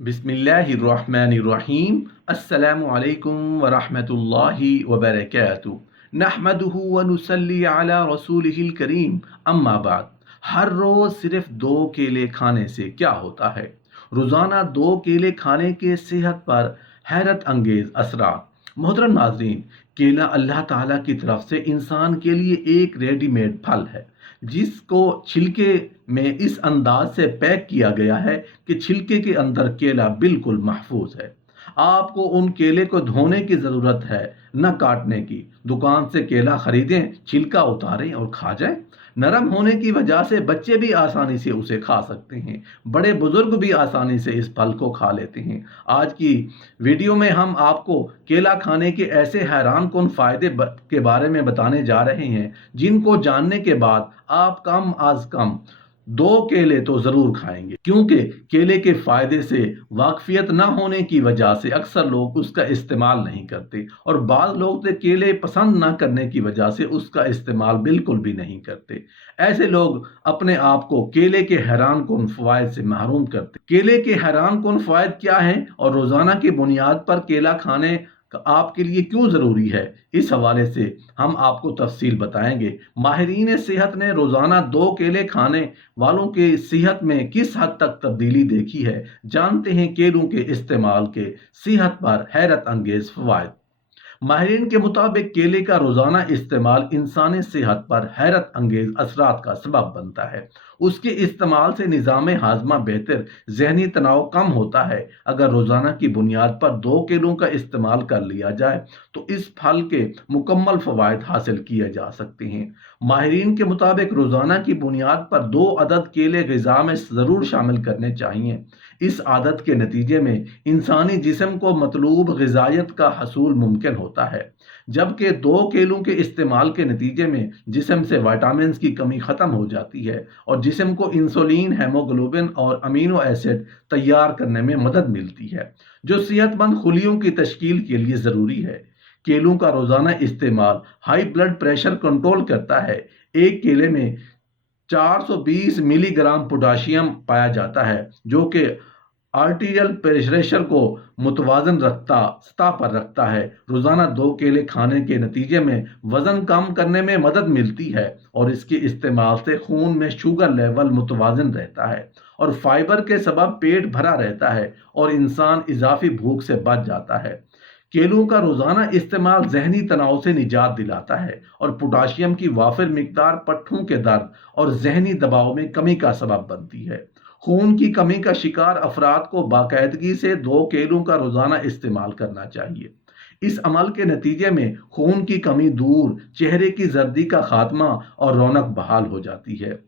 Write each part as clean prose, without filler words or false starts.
बिस्मिल्लाहिर्रहमानिर्रहीम अस्सलामु अलैकुम वरहमतुल्लाहि वबरकातुहू नहमदुहु व नुसल्ली अला रसूलिहिल करीम अम्मा बाद। हर रोज़ सिर्फ 2 केले खाने से क्या होता है? रोज़ाना 2 केले खाने के सेहत पर हैरत अंगेज़ असरात। मोहतरम नाजरीन, केला अल्लाह ताला की तरफ से इंसान के लिए एक रेडीमेड फल है जिसको छिलके में इस अंदाज से पैक किया गया है कि छिलके के अंदर केला बिल्कुल महफूज है। आपको उन केले को धोने की ज़रूरत है, न काटने की। दुकान से केला खरीदें, छिलका उतारें और खा जाएं। नरम होने की वजह से बच्चे भी आसानी से उसे खा सकते हैं, बड़े बुजुर्ग भी आसानी से इस फल को खा लेते हैं। आज की वीडियो में हम आपको केला खाने के ऐसे हैरान कौन फ़ायदे के बारे में बताने जा रहे हैं जिनको जानने के बाद आप कम अज़ कम 2 केले तो ज़रूर खाएंगे, क्योंकि केले के फ़ायदे से वाकफियत न होने की वजह से अक्सर लोग उसका इस्तेमाल नहीं करते और बाद लोग तो केले पसंद न करने की वजह से उसका इस्तेमाल बिल्कुल भी नहीं करते। ऐसे लोग अपने आप को केले के हैरान कुन फ़वाइद से महरूम करते। केले के हैरान कुन फ़वाइद क्या हैं और रोज़ाना की बुनियाद पर केला खाने आपके लिए क्यों ज़रूरी है, इस हवाले से हम आपको तफसील बताएंगे। माहिरीन सेहत ने रोज़ाना 2 केले खाने वालों के सेहत में किस हद तक तब्दीली देखी है। जानते हैं केलों के इस्तेमाल के सेहत पर हैरत अंगेज़ फ़वाइद। माहिरीन के मुताबिक केले का रोज़ाना इस्तेमाल इंसानी सेहत पर हैरत अंगेज़ असरात का सबब बनता है। उसके इस्तेमाल से निज़ाम हाजमा बेहतर, जहनी तनाव कम होता है। अगर रोज़ाना की बुनियाद पर 2 केलों का इस्तेमाल कर लिया जाए तो इस फल के मुकम्मल फ़वाइद हासिल किए जा सकते हैं। माहिरीन के मुताबिक रोज़ाना की बुनियाद पर 2 अदद केले ग़िज़ा में ज़रूर शामिल करने चाहिए। इस आदत के नतीजे में इंसानी जिस्म को मतलूब ग़िज़ायत का हसूल मुमकिन होता है, जबकि 2 केलों के इस्तेमाल के नतीजे में जिस्म से विटामिन की कमी ख़त्म हो जाती है और जिस्म को इंसुलिन, हेमोग्लोबिन और अमीनो एसिड तैयार करने में मदद मिलती है, जो सेहतमंद खुलियों की तश्कील के लिए ज़रूरी है। केलों का रोज़ाना इस्तेमाल हाई ब्लड प्रेशर कंट्रोल करता है। एक केले में 420 मिलीग्राम पोटाशियम पाया जाता है, जो कि आर्टीरियल प्रेशर को मुतवाजन सतह पर रखता है। रोज़ाना 2 केले खाने के नतीजे में वज़न कम करने में मदद मिलती है और इसके इस्तेमाल से खून में शुगर लेवल मुतवाजन रहता है और फाइबर के सबब पेट भरा रहता है और इंसान इजाफी भूख से बच जाता है। केलों का रोज़ाना इस्तेमाल जहनी तनाव से निजात दिलाता है और पोटाशियम की वाफिर मिकदार पट्ठों के दर्द और जहनी दबाव में कमी का सबब बनती है। खून की कमी का शिकार अफराद को बाकायदगी से 2 केलों का रोज़ाना इस्तेमाल करना चाहिए। इस अमल के नतीजे में खून की कमी दूर, चेहरे की जर्दी का खात्मा और रौनक बहाल हो जाती है।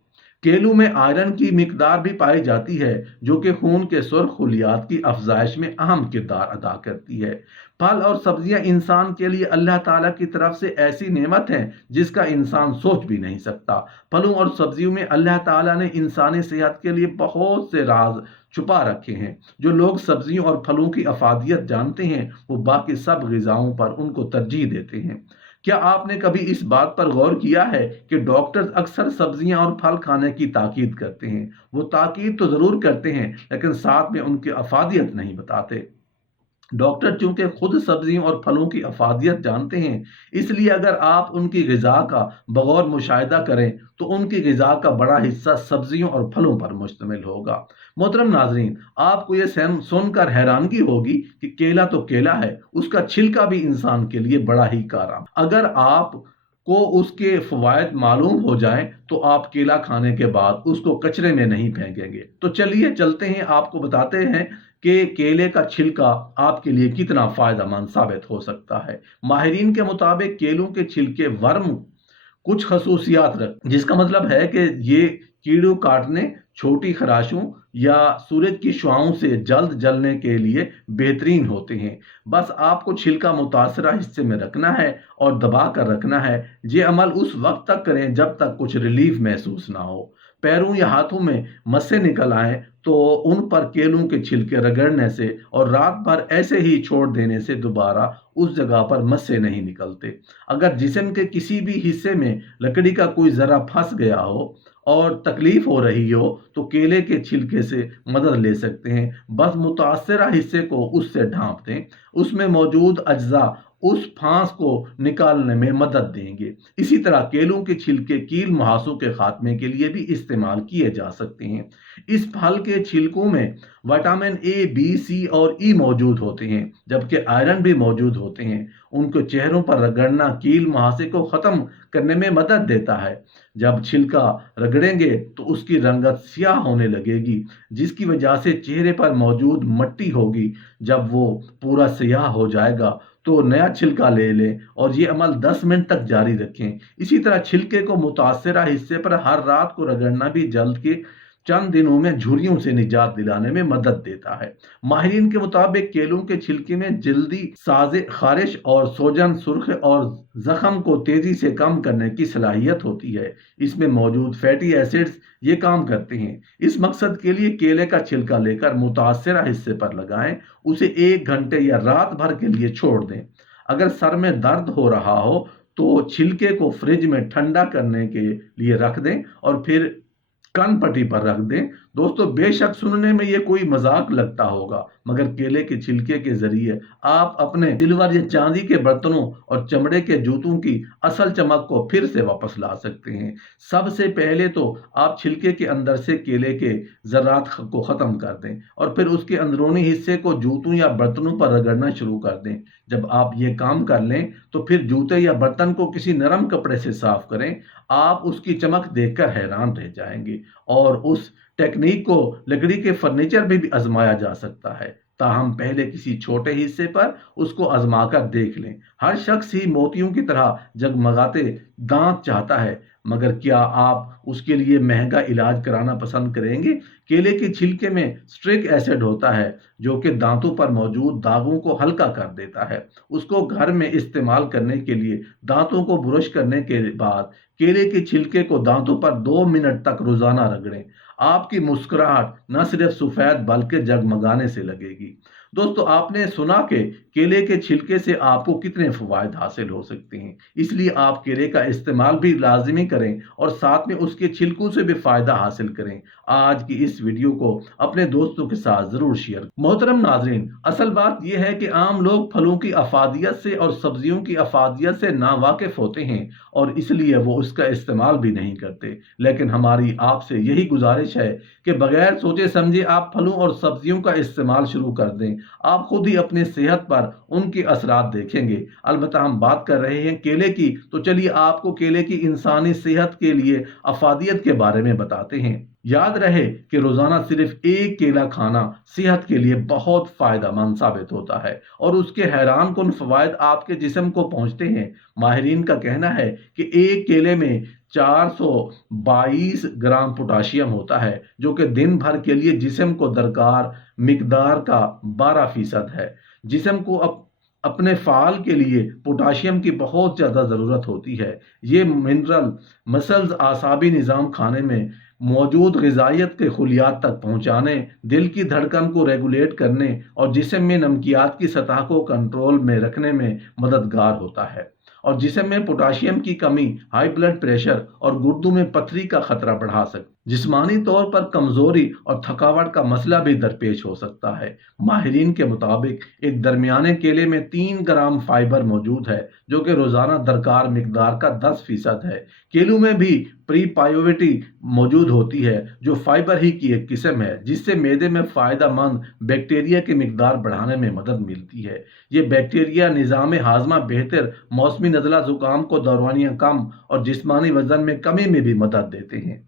केलों में आयरन की मिकदार भी पाई जाती है, जो कि खून के सुर्ख खुलियात की अफजाइश में अहम किरदार अदा करती है। फल और सब्जियां इंसान के लिए अल्लाह ताला की तरफ से ऐसी नेमत हैं जिसका इंसान सोच भी नहीं सकता। फलों और सब्जियों में अल्लाह ताला ने इंसानी सेहत के लिए बहुत से राज छुपा रखे हैं। जो लोग सब्जियों और फलों की अफादियत जानते हैं वो बाकी सब ग़िज़ाओं पर उनको तरजीह देते हैं। क्या आपने कभी इस बात पर गौर किया है कि डॉक्टर्स अक्सर सब्जियां और फल खाने की ताकीद करते हैं? वो ताकीद तो ज़रूर करते हैं, लेकिन साथ में उनकी अफादियत नहीं बताते। डॉक्टर चूंकि खुद सब्जियों और फलों की अफादियत जानते हैं, इसलिए अगर आप उनकी ग़िज़ा का बगौर मुशाहिदा करें तो उनकी ग़िज़ा का बड़ा हिस्सा सब्जियों और फलों पर मुश्तमिल होगा। मोहतरम नाजरीन, आपको ये सुनकर हैरानगी होगी कि केला तो केला है, उसका छिलका भी इंसान के लिए बड़ा ही कारगर। अगर आप को उसके फ़वाइद मालूम हो जाएं तो आप केला खाने के बाद उसको कचरे में नहीं फेंकेंगे। तो चलिए चलते हैं, आपको बताते हैं कि केले का छिलका आपके लिए कितना फ़ायदेमंद साबित हो सकता है। माहिरीन के मुताबिक केलों के छिलके वर्म कुछ खसूसियात जिसका मतलब है कि ये कीड़ों काटने, छोटी खराशों या सूरज की शुआओं से जल्द जलने के लिए बेहतरीन होते हैं। बस आपको छिलका मुतासरा हिस्से में रखना है और दबा कर रखना है। ये अमल उस वक्त तक करें जब तक कुछ रिलीफ महसूस ना हो। पैरों या हाथों में मस्से निकल आए तो उन पर केलों के छिलके रगड़ने से और रात भर ऐसे ही छोड़ देने से दोबारा उस जगह पर मस्से नहीं निकलते। अगर जिस्म के किसी भी हिस्से में लकड़ी का कोई ज़रा फंस गया हो اور تکلیف ہو رہی ہو تو کیلے کے چھلکے سے مدد لے سکتے ہیں۔ بس متاثرہ حصے کو اس سے ڈھانپ دیں، اس میں موجود اجزاء اس پھانس کو نکالنے میں مدد دیں گے۔ اسی طرح کیلوں کے چھلکے کیل مہاسوں کے خاتمے کے لیے بھی استعمال کیے جا سکتے ہیں۔ اس پھل کے چھلکوں میں وٹامن اے، بی، سی اور ای موجود ہوتے ہیں، جبکہ آئرن بھی موجود ہوتے ہیں۔ ان کو چہروں پر رگڑنا کیل مہاسے کو ختم کرنے میں مدد دیتا ہے۔ جب چھلکا رگڑیں گے تو اس کی رنگت سیاہ ہونے لگے گی، جس کی وجہ سے چہرے پر موجود مٹی ہوگی۔ جب وہ پورا سیاہ ہو جائے گا تو نیا چھلکا لے لیں اور یہ عمل 10 منٹ تک جاری رکھیں۔ اسی طرح چھلکے کو متاثرہ حصے پر ہر رات کو رگڑنا بھی جلد کے چند دنوں میں جھریوں سے نجات دلانے میں مدد دیتا ہے۔ ماہرین کے مطابق کیلوں کے چھلکے میں جلدی سازِ خارش اور سوجن، سرخ اور زخم کو تیزی سے کم کرنے کی صلاحیت ہوتی ہے۔ اس میں موجود فیٹی ایسڈز یہ کام کرتے ہیں۔ اس مقصد کے لیے کیلے کا چھلکا لے کر متاثرہ حصے پر لگائیں، اسے 1 گھنٹے یا رات بھر کے لیے چھوڑ دیں۔ اگر سر میں درد ہو رہا ہو تو چھلکے کو فریج میں ٹھنڈا کرنے کے لیے رکھ دیں اور پھر کن پٹی پر رکھ دیں۔ دوستو، بے شک سننے میں یہ کوئی مذاق لگتا ہوگا، مگر کیلے کے چھلکے کے ذریعے آپ اپنے سلور یا چاندی کے برتنوں اور چمڑے کے جوتوں کی اصل چمک کو پھر سے واپس لا سکتے ہیں۔ سب سے پہلے تو آپ چھلکے کے اندر سے کیلے کے ذرات کو ختم کر دیں اور پھر اس کے اندرونی حصے کو جوتوں یا برتنوں پر رگڑنا شروع کر دیں۔ جب آپ یہ کام کر لیں تو پھر جوتے یا برتن کو کسی نرم کپڑے سے صاف کریں۔ آپ اس کی چمک دیکھ کر حیران رہ جائیں گے۔ اور اس ٹیکنیک کو لکڑی کے فرنیچر میں بھی آزمایا جا سکتا ہے، تاہم پہلے کسی چھوٹے حصے پر اس کو آزما کر دیکھ لیں۔ ہر شخص ہی موتیوں کی طرح جگمگاتے دانت چاہتا ہے، مگر کیا آپ اس کے لیے مہنگا علاج کرانا پسند کریں گے؟ کیلے کے چھلکے میں سٹرک ایسڈ ہوتا ہے جو کہ دانتوں پر موجود داغوں کو ہلکا کر دیتا ہے۔ اس کو گھر میں استعمال کرنے کے لیے دانتوں کو برش کرنے کے بعد کیلے کے چھلکے کو دانتوں پر 2 منٹ تک روزانہ رگڑیں۔ آپ کی مسکراہٹ نہ صرف سفید بلکہ جگمگانے سے لگے گی۔ دوستو، آپ نے سنا کہ کیلے کے چھلکے سے آپ کو کتنے فوائد حاصل ہو سکتے ہیں، اس لیے آپ کیلے کا استعمال بھی لازمی کریں اور ساتھ میں اس کے چھلکوں سے بھی فائدہ حاصل کریں۔ آج کی اس ویڈیو کو اپنے دوستوں کے ساتھ ضرور شیئر کریں۔ محترم ناظرین، اصل بات یہ ہے کہ عام لوگ پھلوں کی افادیت سے اور سبزیوں کی افادیت سے ناواقف ہوتے ہیں اور اس لیے وہ اس کا استعمال بھی نہیں کرتے، لیکن ہماری آپ سے یہی گزارش ہے کہ بغیر سوچے سمجھے آپ پھلوں اور سبزیوں کا استعمال شروع کر دیں۔ آپ خود ہی اپنی صحت پر ان کے اثرات دیکھیں گے۔ البتہ ہم بات کر رہے ہیں کیلے کی، تو چلیے آپ کو کیلے کی انسانی صحت کے لیے افادیت کے بارے میں بتاتے ہیں۔ یاد رہے کہ روزانہ صرف ایک کیلا کھانا صحت کے لیے بہت فائدہ مند ثابت ہوتا ہے اور اس کے حیران کن فوائد آپ کے جسم کو پہنچتے ہیں۔ ماہرین کا کہنا ہے کہ ایک کیلے میں 422 گرام پوٹاشیم ہوتا ہے، جو کہ دن بھر کے لیے جسم کو درکار مقدار کا 12% ہے۔ جسم کو اپنے فعال کے لیے پوٹاشیم کی بہت زیادہ ضرورت ہوتی ہے۔ یہ منرل مسلز اعصابی نظام، کھانے میں موجود غذائیت کے خلیات تک پہنچانے، دل کی دھڑکن کو ریگولیٹ کرنے اور جسم میں نمکیات کی سطح کو کنٹرول میں رکھنے میں مددگار ہوتا ہے۔ اور جسم میں پوٹاشیم کی کمی ہائی بلڈ پریشر اور گردوں میں پتھری کا خطرہ بڑھا سکتی ہے۔ جسمانی طور پر کمزوری اور تھکاوٹ کا مسئلہ بھی درپیش ہو سکتا ہے۔ ماہرین کے مطابق ایک درمیانے کیلے میں 3 گرام فائبر موجود ہے، جو کہ روزانہ درکار مقدار کا 10% ہے۔ کیلوں میں بھی پری بایوٹی موجود ہوتی ہے، جو فائبر ہی کی ایک قسم ہے، جس سے معدے میں فائدہ مند بیکٹیریا کی مقدار بڑھانے میں مدد ملتی ہے۔ یہ بیکٹیریا نظام ہاضمہ بہتر، موسمی نزلہ زکام کو دورانیہ کم اور جسمانی وزن میں کمی میں بھی مدد دیتے ہیں۔